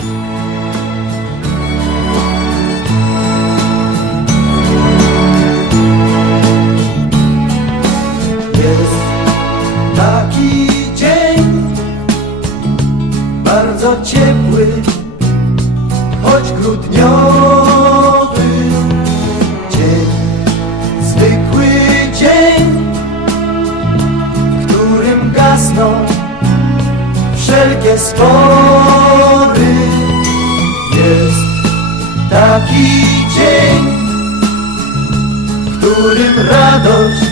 Jest taki dzień, bardzo ciepły, choć grudniowy dzień, zwykły dzień, w którym gasną wszelkie spory. Taki dzień, w którym radość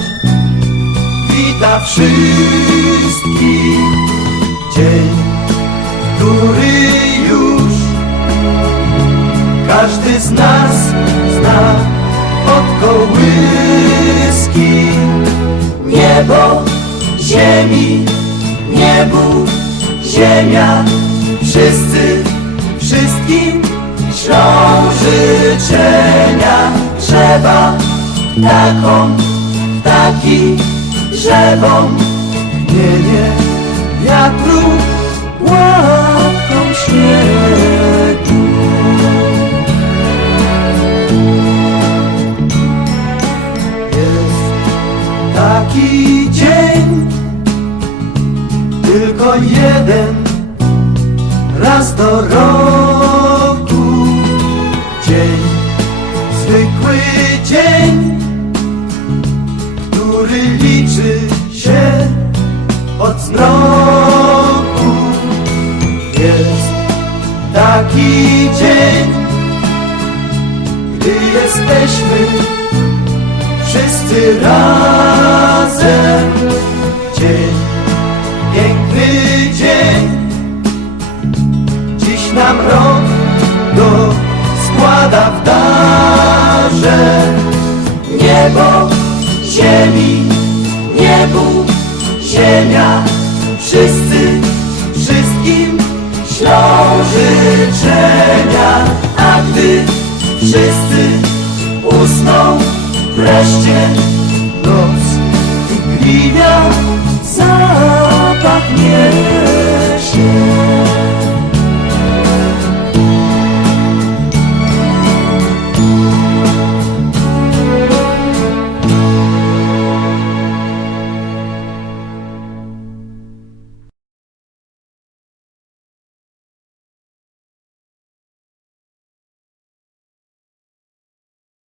wita wszystkich dzień, który już każdy z nas zna od kołyski. Niebo, ziemi, niebu, ziemia, wszyscy, wszystkim ślą życzenia. Trzeba taką, taki drzewom. Mienie wiatru łapką śniegu. Jest taki dzień Tylko jeden raz do roku dzień który liczy się od zmroku. Jest taki dzień, gdy jesteśmy wszyscy razem. Niebo, ziemi, niebu, ziemia, wszyscy, wszystkim ślą życzenia, a gdy wszyscy usną wreszcie noc i gliwia zapachnie.